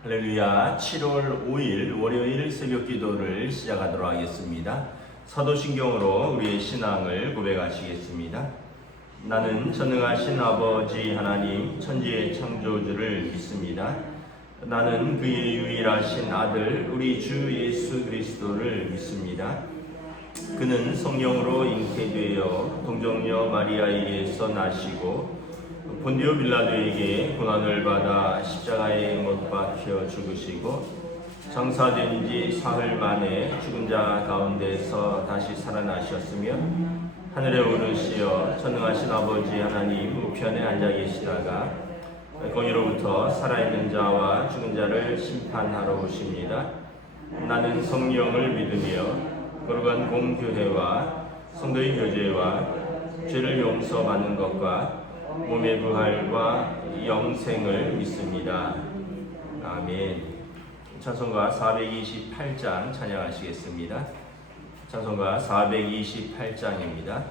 할렐루야. 7월 5일 월요일 새벽 기도를 시작하도록 하겠습니다. 사도신경으로 우리의 신앙을 고백하시겠습니다. 나는 전능하신 아버지 하나님 천지의 창조주를 믿습니다. 나는 그의 유일하신 아들 우리 주 예수 그리스도를 믿습니다. 그는 성령으로 잉태되어 동정녀 마리아에게서 나시고 본디오 빌라도에게 고난을 받아 십자가에 못 박혀 죽으시고 장사된 지 사흘 만에 죽은 자 가운데서 다시 살아나셨으며 하늘에 오르시어 전능하신 아버지 하나님 우편에 앉아 계시다가 거기로부터 살아있는 자와 죽은 자를 심판하러 오십니다. 나는 성령을 믿으며 거룩한 공교회와 성도의 교제와 죄를 용서받는 것과 몸의 부활과 영생을 믿습니다. 아멘. 찬송가 428장 찬양하시겠습니다. 찬송가 428장입니다.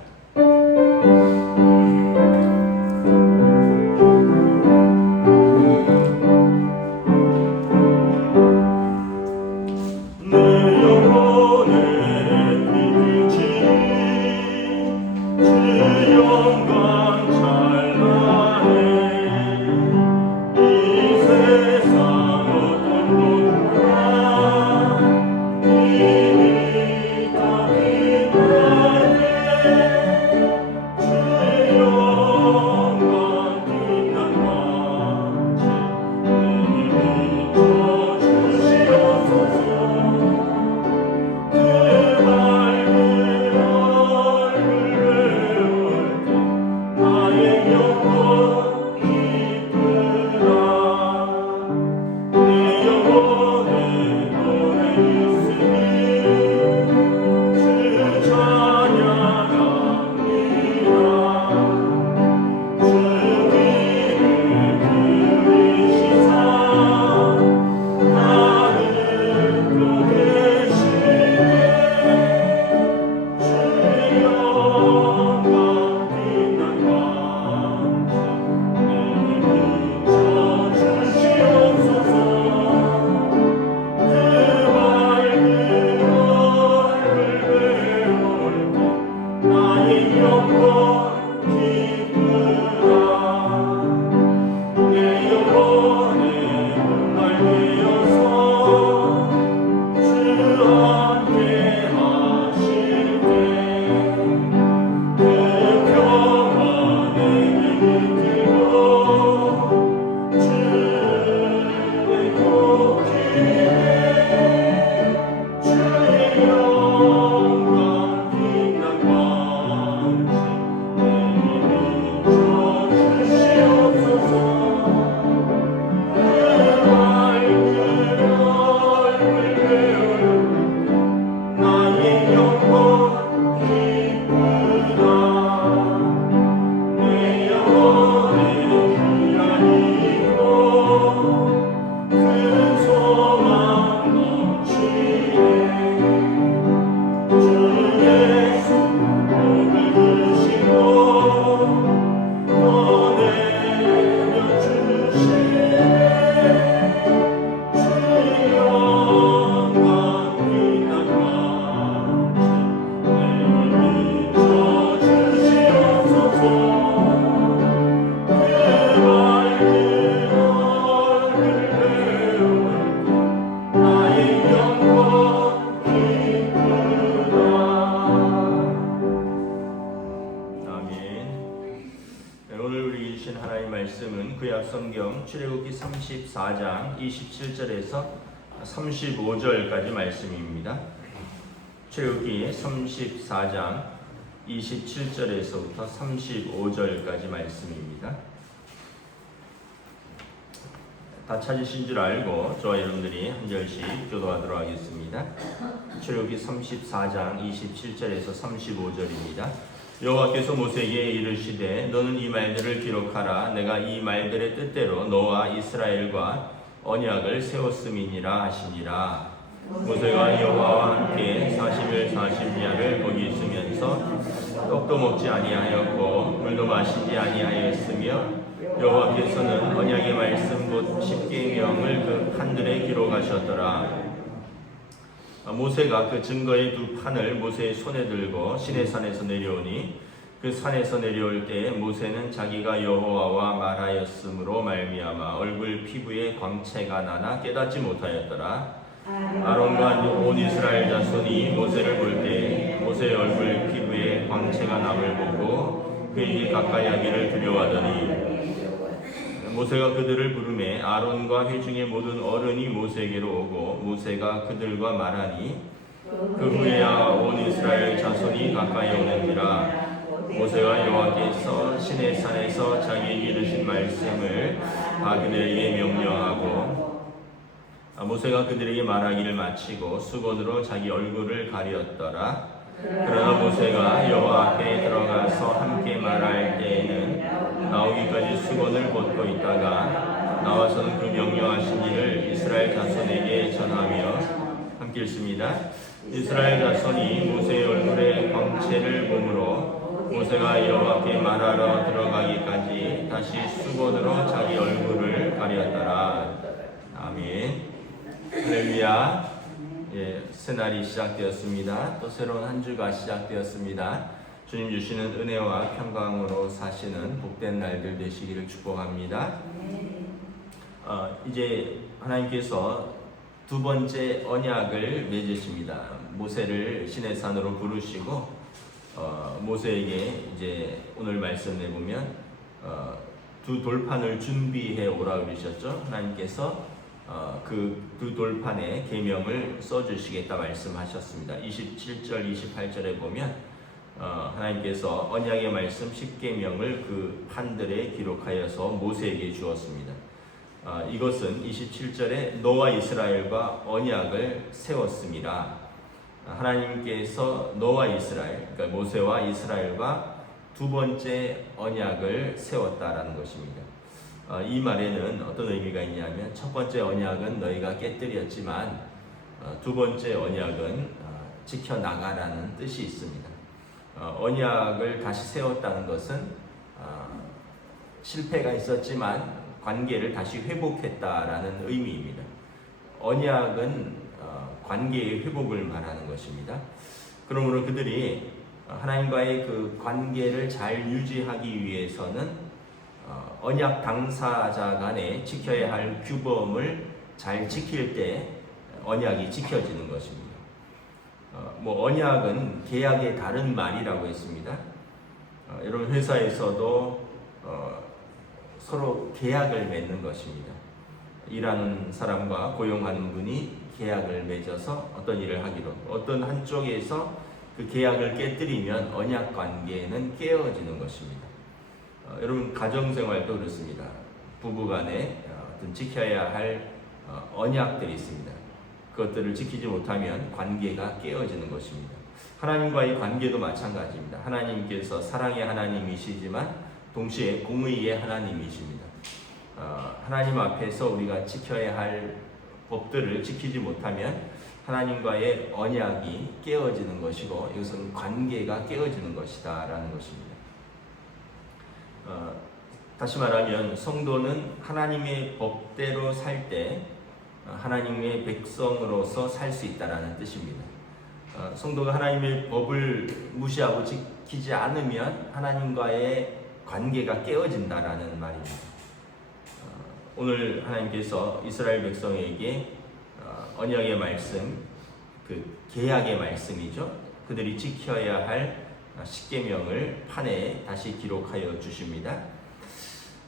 출애굽기 34장 27절에서 35절까지 말씀입니다. 출애굽기 34장 27절에서부터 35절까지 말씀입니다. 다 찾으신 줄 알고 저와 여러분들이 한 절씩 교도하도록 하겠습니다. 출애굽기 34장 27절에서 35절입니다. 여호와께서 모세에게 이르시되 너는 이 말들을 기록하라. 내가 이 말들의 뜻대로 너와 이스라엘과 언약을 세웠음이니라 하시니라. 모세가 여호와와 함께 40일 40야를 거기 있으면서 떡도 먹지 아니하였고 물도 마시지 아니하였으며 여호와께서는 언약의 말씀 곧 십계명을 그 판들에 기록하셨더라. 모세가 그 증거의 두 판을 모세의 손에 들고 시내산에서 내려오니 그 산에서 내려올 때에 모세는 자기가 여호와와 말하였으므로 말미암아 얼굴 피부에 광채가 나나 깨닫지 못하였더라. 아론과 온 이스라엘 자손이 모세를 볼 때 모세의 얼굴 피부에 광채가 남을 보고 그에게 가까이 하기를 두려워하더니 모세가 그들을 부르매 아론과 회중의 모든 어른이 모세에게로 오고 모세가 그들과 말하니 그 후에야 온 이스라엘 자손이 가까이 오는지라. 모세가 여호와께서 시내산에서 자기에게 이르신 말씀을 다 그들에게 명령하고 모세가 그들에게 말하기를 마치고 수건으로 자기 얼굴을 가렸더라. 그러나 모세가 여호와 앞에 들어가서 함께 말할 때에는 나오기까지 수건을 벗고 있다가 나와서는 그 명령하신 일을 이스라엘 자손에게 전하며 함께 읽습니다. 이스라엘 자손이 모세의 얼굴에 광채를 보므로 모세가 여호와께 말하러 들어가기까지 다시 수건으로 자기 얼굴을 가렸더라. 아멘. 할렐루야. 새 날이 시작되었습니다. 또 새로운 한 주가 시작되었습니다. 주님 주시는 은혜와 평강으로 사시는 복된 날들 되시기를 축복합니다. 이제 하나님께서 두 번째 언약을 맺으십니다. 모세를 시내산으로 부르시고 모세에게 이제 오늘 말씀에 보면 두 돌판을 준비해 오라 그러셨죠. 하나님께서 그 두 돌판에 계명을 써주시겠다 말씀하셨습니다. 27절, 28절에 보면 하나님께서 언약의 말씀 10계명을 그 판들에 기록하여서 모세에게 주었습니다. 이것은 27절에 너와 이스라엘과 언약을 세웠습니다. 하나님께서 너와 이스라엘, 그러니까 모세와 이스라엘과 두 번째 언약을 세웠다라는 것입니다. 이 말에는 어떤 의미가 있냐면 첫 번째 언약은 너희가 깨뜨렸지만 두 번째 언약은 지켜나가라는 뜻이 있습니다. 언약을 다시 세웠다는 것은 실패가 있었지만 관계를 다시 회복했다라는 의미입니다. 언약은 관계의 회복을 말하는 것입니다. 그러므로 그들이 하나님과의 그 관계를 잘 유지하기 위해서는 언약 당사자 간에 지켜야 할 규범을 잘 지킬 때 언약이 지켜지는 것입니다. 언약은 계약의 다른 말이라고 했습니다. 여러분 회사에서도 서로 계약을 맺는 것입니다. 일하는 사람과 고용하는 분이 계약을 맺어서 어떤 일을 하기로 어떤 한쪽에서 그 계약을 깨뜨리면 언약 관계는 깨어지는 것입니다. 여러분 가정생활도 그렇습니다. 부부간에 어떤 지켜야 할 언약들이 있습니다. 그것들을 지키지 못하면 관계가 깨어지는 것입니다. 하나님과의 관계도 마찬가지입니다. 하나님께서 사랑의 하나님이시지만 동시에 공의의 하나님이십니다. 하나님 앞에서 우리가 지켜야 할 법들을 지키지 못하면 하나님과의 언약이 깨어지는 것이고 이것은 관계가 깨어지는 것이다 라는 것입니다. 다시 말하면 성도는 하나님의 법대로 살 때 하나님의 백성으로서 살 수 있다라는 뜻입니다. 성도가 하나님의 법을 무시하고 지키지 않으면 하나님과의 관계가 깨어진다라는 말입니다. 오늘 하나님께서 이스라엘 백성에게 언약의 말씀, 그 계약의 말씀이죠. 그들이 지켜야 할 십계명을 판에 다시 기록하여 주십니다.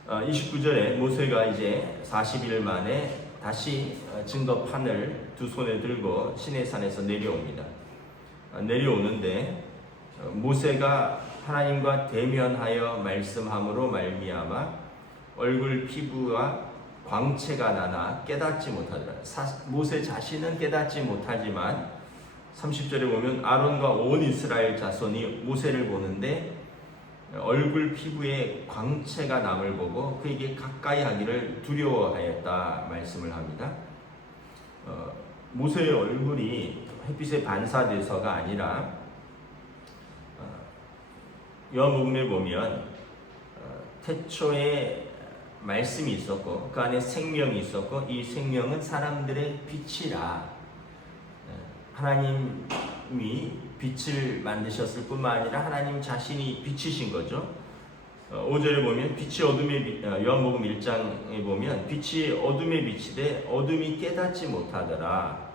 29절에 모세가 이제 40일 만에 다시 증거판을 두 손에 들고 시내산에서 내려옵니다. 내려오는데 모세가 하나님과 대면하여 말씀함으로 말미암아 얼굴 피부와 광채가 나나 깨닫지 못하더라. 모세 자신은 깨닫지 못하지만 30절에 보면 아론과 온 이스라엘 자손이 모세를 보는데 얼굴 피부에 광채가 남을 보고 그에게 가까이 하기를 두려워하였다 말씀을 합니다. 모세의 얼굴이 햇빛에 반사돼서가 아니라 요한복음에 보면 태초에 말씀이 있었고 그 안에 생명이 있었고 이 생명은 사람들의 빛이라. 하나님이 빛을 만드셨을 뿐만 아니라 하나님 자신이 빛이신 거죠. 5절에 보면 빛이 어둠의 요한복음 1장에 보면 빛이 어둠의 빛이되 어둠이 깨닫지 못하더라.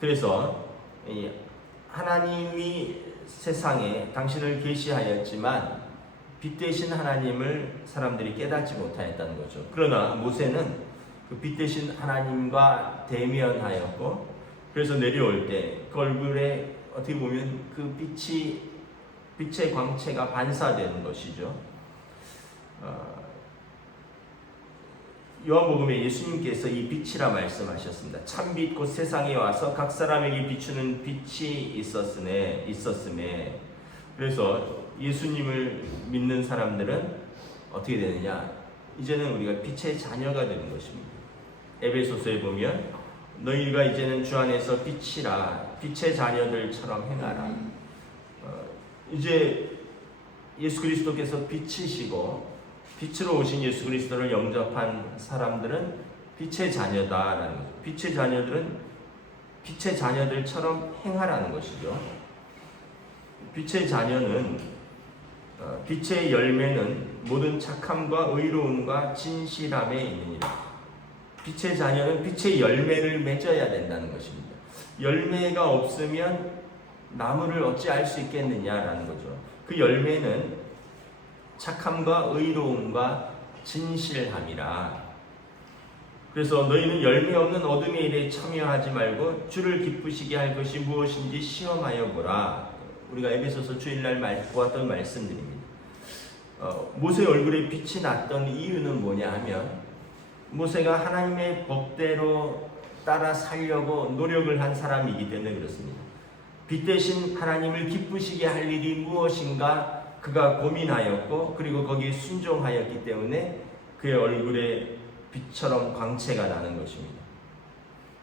그래서 하나님이 세상에 당신을 계시하였지만 빛 대신 하나님을 사람들이 깨닫지 못하였다는 거죠. 그러나 모세는 그 빛 대신 하나님과 대면하였고 그래서 내려올 때 그 얼굴에 어떻게 보면 그 빛의 광채가 반사되는 것이죠. 요한복음에 예수님께서 이 빛이라 말씀하셨습니다. 참빛 곧 세상에 와서 각 사람에게 비추는 빛이 있었음에 그래서 예수님을 믿는 사람들은 어떻게 되느냐? 이제는 우리가 빛의 자녀가 되는 것입니다. 에베소서에 보면 너희가 이제는 주 안에서 빛이라 빛의 자녀들처럼 행하라. 이제 예수 그리스도께서 빛이시고 빛으로 오신 예수 그리스도를 영접한 사람들은 빛의 자녀다라는 거죠. 빛의 자녀들은 빛의 자녀들처럼 행하라는 것이죠. 빛의 자녀는 빛의 열매는 모든 착함과 의로움과 진실함에 있느니라. 빛의 자녀는 빛의 열매를 맺어야 된다는 것입니다. 열매가 없으면 나무를 어찌할 수 있겠느냐라는 거죠. 그 열매는 착함과 의로움과 진실함이라. 그래서 너희는 열매 없는 어둠의 일에 참여하지 말고 주를 기쁘시게 할 것이 무엇인지 시험하여 보라. 우리가 에베소서 주일날 보았던 말씀들입니다. 모세 얼굴에 빛이 났던 이유는 뭐냐 하면 모세가 하나님의 법대로 따라 살려고 노력을 한 사람이기 때문에 그렇습니다. 빛 대신 하나님을 기쁘시게 할 일이 무엇인가 그가 고민하였고 그리고 거기에 순종하였기 때문에 그의 얼굴에 빛처럼 광채가 나는 것입니다.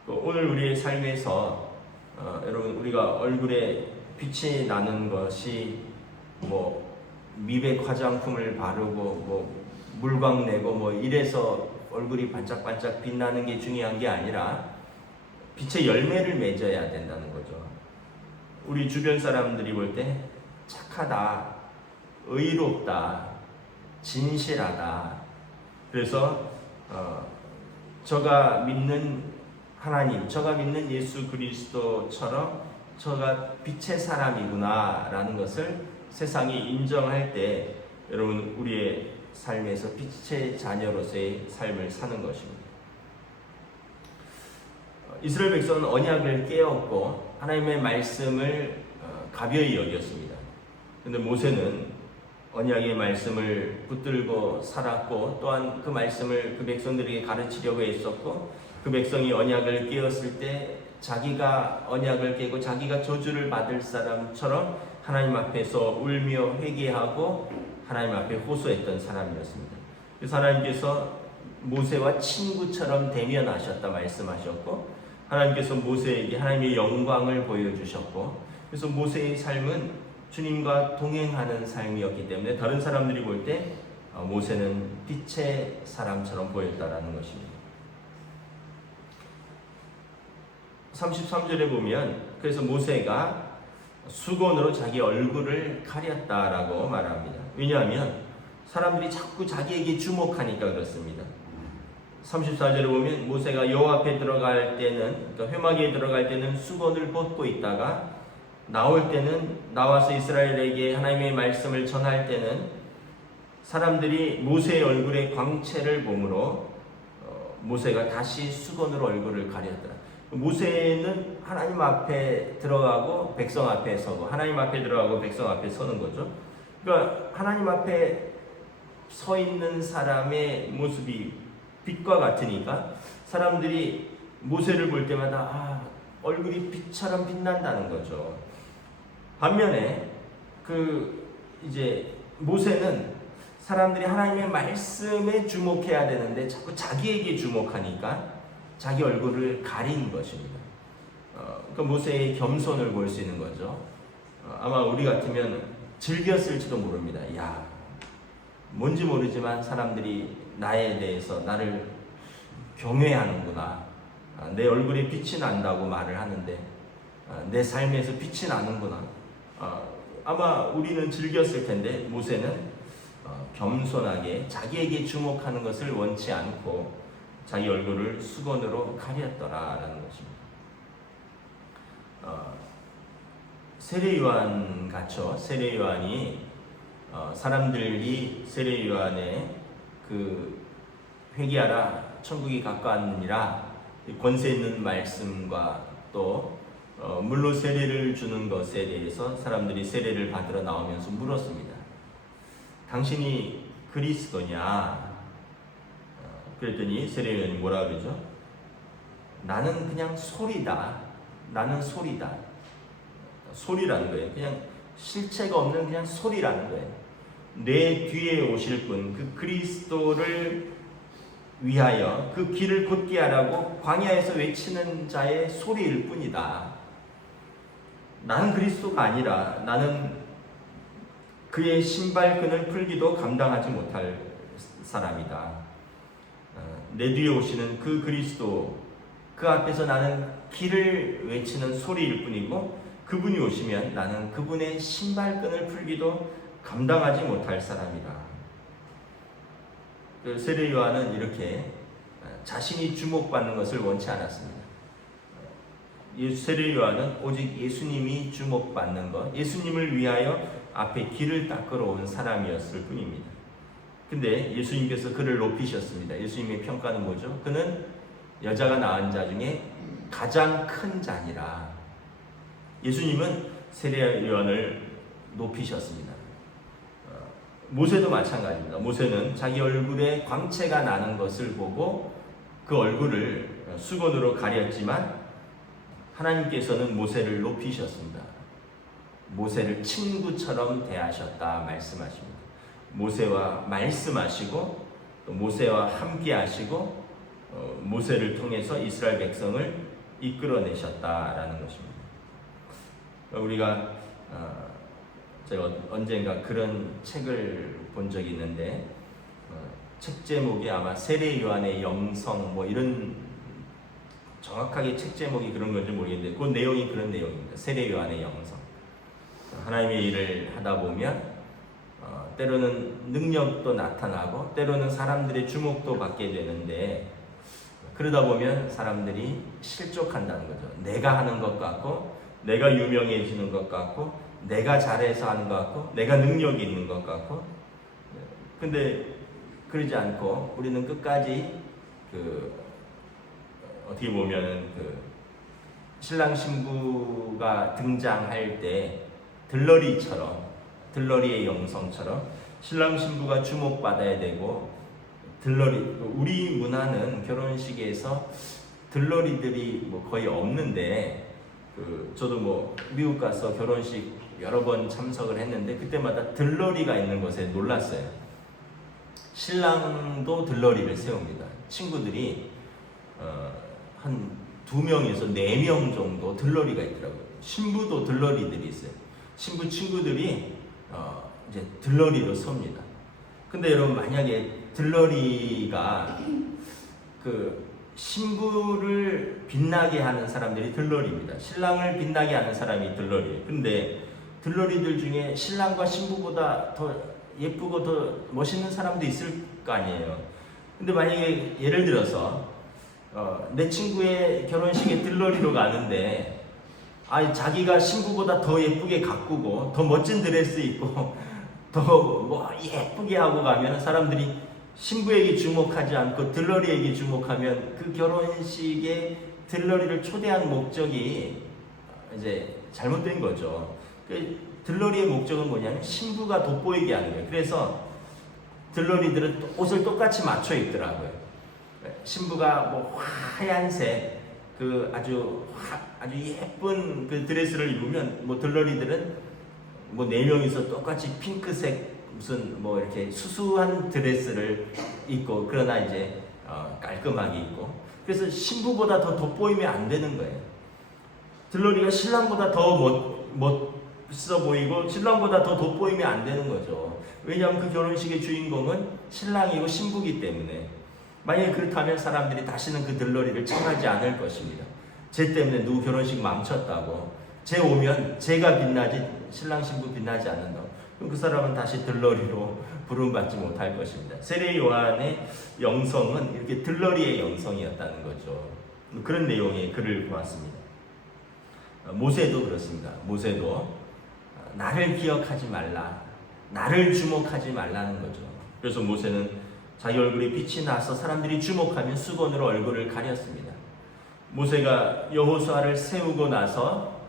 오늘 우리의 삶에서 여러분 우리가 얼굴에 빛이 나는 것이 미백 화장품을 바르고 물광 내고 이래서 얼굴이 반짝반짝 빛나는 게 중요한 게 아니라 빛의 열매를 맺어야 된다는 거죠. 우리 주변 사람들이 볼 때 착하다, 의롭다, 진실하다. 그래서 저가 믿는 하나님, 저가 믿는 예수 그리스도처럼 저가 빛의 사람이구나 라는 것을 세상이 인정할 때 여러분 우리의 삶에서 빛의 자녀로서의 삶을 사는 것입니다. 이스라엘 백성은 언약을 깨었고 하나님의 말씀을 가벼이 여겼습니다. 그런데 모세는 언약의 말씀을 붙들고 살았고 또한 그 말씀을 그 백성들에게 가르치려고 했었고 그 백성이 언약을 깨었을 때 자기가 언약을 깨고 자기가 저주를 받을 사람처럼 하나님 앞에서 울며 회개하고 하나님 앞에 호소했던 사람이었습니다. 그래서 하나님께서 모세와 친구처럼 대면하셨다 말씀하셨고 하나님께서 모세에게 하나님의 영광을 보여주셨고 그래서 모세의 삶은 주님과 동행하는 삶이었기 때문에 다른 사람들이 볼 때 모세는 빛의 사람처럼 보였다라는 것입니다. 33절에 보면 그래서 모세가 수건으로 자기 얼굴을 가렸다라고 말합니다. 왜냐하면 사람들이 자꾸 자기에게 주목하니까 그렇습니다. 34절에 보면 모세가 여호와 앞에 들어갈 때는 그러니까 회막에 들어갈 때는 수건을 벗고 있다가 나올 때는 나와서 이스라엘에게 하나님의 말씀을 전할 때는 사람들이 모세의 얼굴에 광채를 보므로 모세가 다시 수건으로 얼굴을 가렸더라. 모세는 하나님 앞에 들어가고 백성 앞에 서고 하나님 앞에 들어가고 백성 앞에 서는 거죠. 그러니까 하나님 앞에 서 있는 사람의 모습이 빛과 같으니까 사람들이 모세를 볼 때마다 얼굴이 빛처럼 빛난다는 거죠. 반면에 이제 모세는 사람들이 하나님의 말씀에 주목해야 되는데 자꾸 자기에게 주목하니까 자기 얼굴을 가린 것입니다. 그 모세의 겸손을 볼 수 있는 거죠. 아마 우리 같으면 즐겼을지도 모릅니다. 야, 뭔지 모르지만 사람들이 나에 대해서 나를 경외하는구나. 내 얼굴에 빛이 난다고 말을 하는데 내 삶에서 빛이 나는구나. 아마 우리는 즐겼을 텐데 모세는 겸손하게 자기에게 주목하는 것을 원치 않고 자기 얼굴을 수건으로 가렸더라라는 것입니다. 세례요한 같죠. 세례요한이 사람들이 세례요한의 그 회개하라 천국이 가까웠느니라 권세 있는 말씀과 또 물로 세례를 주는 것에 대해서 사람들이 세례를 받으러 나오면서 물었습니다. 당신이 그리스도냐? 그랬더니 세례요한이 뭐라 그러죠? 나는 그냥 소리다. 나는 소리다. 소리라는 거예요. 그냥 실체가 없는 그냥 소리라는 거예요. 내 뒤에 오실 분, 그 그리스도를 위하여 그 길을 곧게 하라고 광야에서 외치는 자의 소리일 뿐이다. 나는 그리스도가 아니라 나는 그의 신발끈을 풀기도 감당하지 못할 사람이다. 내 뒤에 오시는 그 그리스도, 그 앞에서 나는 길을 외치는 소리일 뿐이고 그분이 오시면 나는 그분의 신발끈을 풀기도 감당하지 못할 사람이다. 세례 요한은 이렇게 자신이 주목받는 것을 원치 않았습니다. 세례 요한은 오직 예수님이 주목받는 것, 예수님을 위하여 앞에 길을 닦으러 온 사람이었을 뿐입니다. 근데 예수님께서 그를 높이셨습니다. 예수님의 평가는 뭐죠? 그는 여자가 낳은 자 중에 가장 큰 자니라. 예수님은 세례 요한을 높이셨습니다. 모세도 마찬가지입니다. 모세는 자기 얼굴에 광채가 나는 것을 보고 그 얼굴을 수건으로 가렸지만 하나님께서는 모세를 높이셨습니다. 모세를 친구처럼 대하셨다 말씀하십니다. 모세와 말씀하시고 또 모세와 함께 하시고 모세를 통해서 이스라엘 백성을 이끌어내셨다라는 것입니다. 우리가 제가 언젠가 그런 책을 본 적이 있는데 책 제목이 아마 세례 요한의 영성 뭐 이런 정확하게 책 제목이 그런 건지 모르겠는데 그 내용이 그런 내용입니다. 세례 요한의 영성. 하나님의 일을 하다 보면 때로는 능력도 나타나고 때로는 사람들의 주목도 받게 되는데 그러다 보면 사람들이 실족한다는 거죠. 내가 하는 것 같고 내가 유명해지는 것 같고 내가 잘해서 하는 것 같고 내가 능력이 있는 것 같고 근데 그러지 않고 우리는 끝까지 어떻게 보면은 신랑 신부가 등장할 때 들러리의 영성처럼 신랑 신부가 주목받아야 되고 우리 문화는 결혼식에서 들러리들이 뭐 거의 없는데 저도 미국 가서 결혼식 여러 번 참석을 했는데 그때마다 들러리가 있는 것에 놀랐어요. 신랑도 들러리를 세웁니다. 친구들이 한 2명에서 4명 정도 들러리가 있더라고요. 신부도 들러리들이 있어요. 신부 친구들이 이제 들러리로 섭니다. 근데 여러분 만약에 들러리가 신부를 빛나게 하는 사람들이 들러리입니다. 신랑을 빛나게 하는 사람이 들러리예요. 근데 들러리들 중에 신랑과 신부보다 더 예쁘고 더 멋있는 사람도 있을 거 아니에요. 근데 만약에 예를 들어서 내 친구의 결혼식에 들러리로 가는데 자기가 신부보다 더 예쁘게 가꾸고 더 멋진 드레스 입고 더 예쁘게 하고 가면 사람들이 신부에게 주목하지 않고 들러리에게 주목하면 그 결혼식에 들러리를 초대한 목적이 이제 잘못된 거죠. 들러리의 목적은 뭐냐면 신부가 돋보이게 하는 거예요. 그래서 들러리들은 옷을 똑같이 맞춰 입더라고요. 신부가 하얀색 아주 예쁜 그 드레스를 입으면 들러리들은 4명이서 똑같이 핑크색 무슨 이렇게 수수한 드레스를 입고 그러나 이제 깔끔하게 입고 그래서 신부보다 더 돋보이면 안 되는 거예요. 들러리가 신랑보다 더 있어 보이고 신랑보다 더 돋보이면 안 되는 거죠. 왜냐하면 그 결혼식의 주인공은 신랑이고 신부기 때문에. 만약에 그렇다면 사람들이 다시는 그 들러리를 청하지 않을 것입니다. 쟤 때문에 누구 결혼식 망쳤다고, 쟤 오면 쟤가 빛나지 신랑 신부 빛나지 않는다고, 그럼 그 사람은 다시 들러리로 부름받지 못할 것입니다. 세례 요한의 영성은 이렇게 들러리의 영성이었다는 거죠. 그런 내용의 글을 보았습니다. 모세도 그렇습니다. 모세도 나를 기억하지 말라, 나를 주목하지 말라는 거죠. 그래서 모세는 자기 얼굴에 빛이 나서 사람들이 주목하면 수건으로 얼굴을 가렸습니다. 모세가 여호수아를 세우고 나서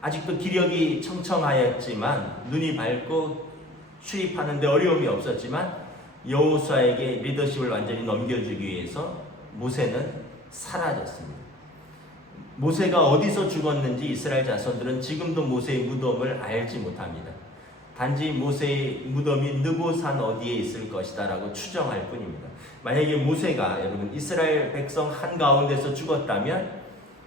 아직도 기력이 청청하였지만, 눈이 밝고 출입하는데 어려움이 없었지만, 여호수아에게 리더십을 완전히 넘겨주기 위해서 모세는 사라졌습니다. 모세가 어디서 죽었는지 이스라엘 자손들은 지금도 모세의 무덤을 알지 못합니다. 단지 모세의 무덤이 느보산 어디에 있을 것이다 라고 추정할 뿐입니다. 만약에 모세가 여러분 이스라엘 백성 한가운데서 죽었다면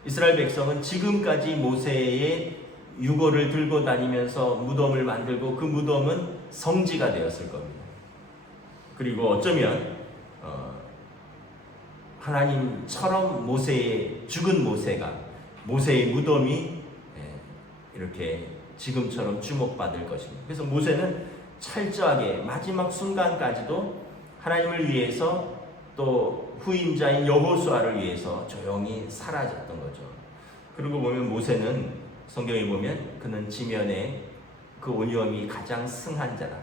이스라엘 백성은 지금까지 모세의 유골을 들고 다니면서 무덤을 만들고 그 무덤은 성지가 되었을 겁니다. 그리고 어쩌면 하나님처럼 죽은 모세의 무덤이 이렇게 지금처럼 주목받을 것입니다. 그래서 모세는 철저하게 마지막 순간까지도 하나님을 위해서 또 후임자인 여호수아를 위해서 조용히 사라졌던 거죠. 그리고 보면 모세는 성경에 보면 그는 지면에 그 온유함이 가장 승한 자라.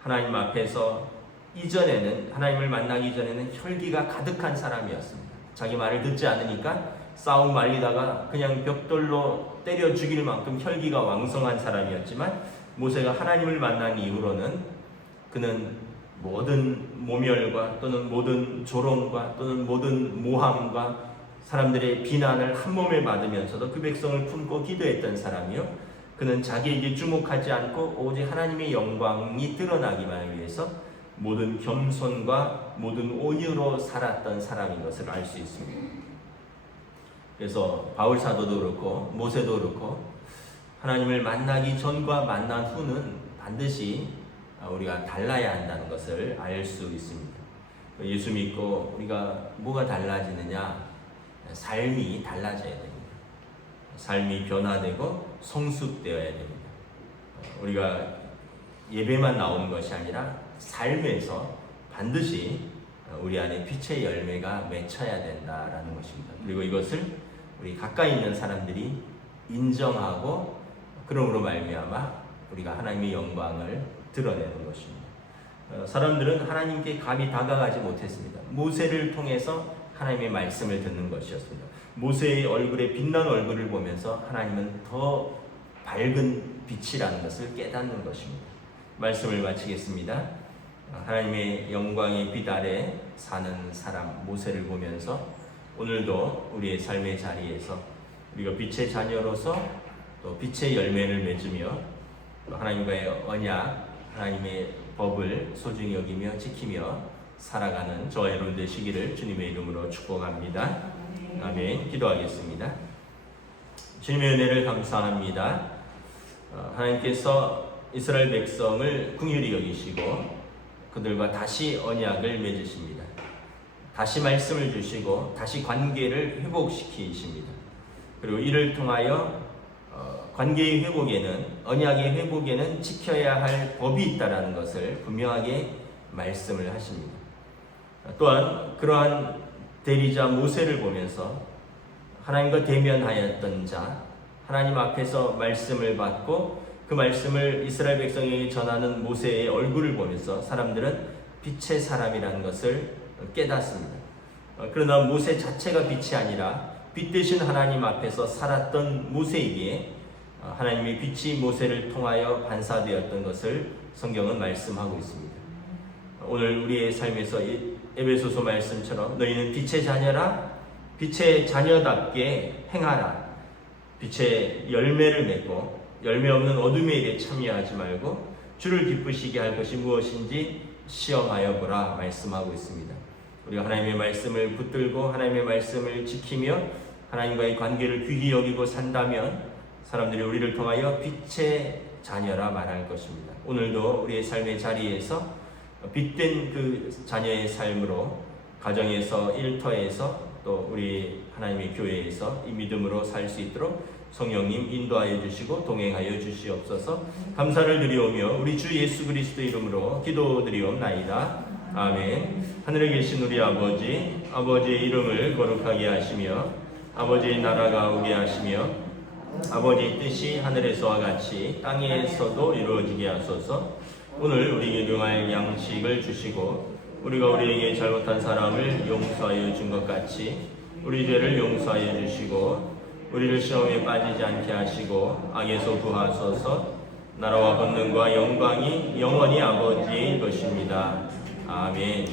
하나님 앞에서 이전에는, 하나님을 만나기 전에는 혈기가 가득한 사람이었습니다. 자기 말을 듣지 않으니까 싸움 말리다가 그냥 벽돌로 때려 죽일 만큼 혈기가 왕성한 사람이었지만, 모세가 하나님을 만난 이후로는 그는 모든 모멸과 또는 모든 조롱과 또는 모든 모함과 사람들의 비난을 한 몸에 받으면서도 그 백성을 품고 기도했던 사람이요, 그는 자기에게 주목하지 않고 오직 하나님의 영광이 드러나기만을 위해서 모든 겸손과 모든 온유로 살았던 사람인 것을 알 수 있습니다. 그래서 바울 사도도 그렇고 모세도 그렇고 하나님을 만나기 전과 만난 후는 반드시 우리가 달라야 한다는 것을 알 수 있습니다. 예수 믿고 우리가 뭐가 달라지느냐? 삶이 달라져야 됩니다. 삶이 변화되고 성숙되어야 됩니다. 우리가 예배만 나오는 것이 아니라 삶에서 반드시 우리 안에 빛의 열매가 맺혀야 된다라는 것입니다. 그리고 이것을 우리 가까이 있는 사람들이 인정하고 그러므로 말미암아 우리가 하나님의 영광을 드러내는 것입니다. 사람들은 하나님께 감히 다가가지 못했습니다. 모세를 통해서 하나님의 말씀을 듣는 것이었습니다. 모세의 얼굴에 빛난 얼굴을 보면서 하나님은 더 밝은 빛이라는 것을 깨닫는 것입니다. 말씀을 마치겠습니다. 하나님의 영광의 빛 아래 사는 사람 모세를 보면서 오늘도 우리의 삶의 자리에서 우리가 빛의 자녀로서 또 빛의 열매를 맺으며 또 하나님과의 언약, 하나님의 법을 소중히 여기며 지키며 살아가는 저와 여러분 되시기를 주님의 이름으로 축복합니다. 아멘. 기도하겠습니다. 주님의 은혜를 감사합니다. 하나님께서 이스라엘 백성을 긍휼히 여기시고 그들과 다시 언약을 맺으십니다. 다시 말씀을 주시고 다시 관계를 회복시키십니다. 그리고 이를 통하여 관계의 회복에는, 언약의 회복에는 지켜야 할 법이 있다는 것을 분명하게 말씀을 하십니다. 또한 그러한 대리자 모세를 보면서 하나님과 대면하였던 자, 하나님 앞에서 말씀을 받고 그 말씀을 이스라엘 백성에게 전하는 모세의 얼굴을 보면서 사람들은 빛의 사람이라는 것을 깨닫습니다. 그러나 모세 자체가 빛이 아니라 빛 대신 하나님 앞에서 살았던 모세에게 하나님의 빛이 모세를 통하여 반사되었던 것을 성경은 말씀하고 있습니다. 오늘 우리의 삶에서 에베소서 말씀처럼 너희는 빛의 자녀라, 빛의 자녀답게 행하라, 빛의 열매를 맺고 열매 없는 어둠의 일에 참여하지 말고 주를 기쁘시게 할 것이 무엇인지 시험하여 보라 말씀하고 있습니다. 우리가 하나님의 말씀을 붙들고 하나님의 말씀을 지키며 하나님과의 관계를 귀히 여기고 산다면 사람들이 우리를 통하여 빛의 자녀라 말할 것입니다. 오늘도 우리의 삶의 자리에서 빛된 그 자녀의 삶으로 가정에서, 일터에서, 또 우리 하나님의 교회에서 이 믿음으로 살 수 있도록 성령님 인도하여 주시고 동행하여 주시옵소서. 감사를 드리오며 우리 주 예수 그리스도 이름으로 기도드리옵나이다. 아멘. 하늘에 계신 우리 아버지, 아버지의 이름을 거룩하게 하시며 아버지의 나라가 오게 하시며 아버지의 뜻이 하늘에서와 같이 땅에서도 이루어지게 하소서. 오늘 우리에게 일용할 양식을 주시고 우리가 우리에게 잘못한 사람을 용서하여 준 것 같이 우리 죄를 용서하여 주시고 우리를 시험에 빠지지 않게 하시고 악에서 구하소서. 나라와 권능과 영광이 영원히 아버지의 것입니다. 아멘.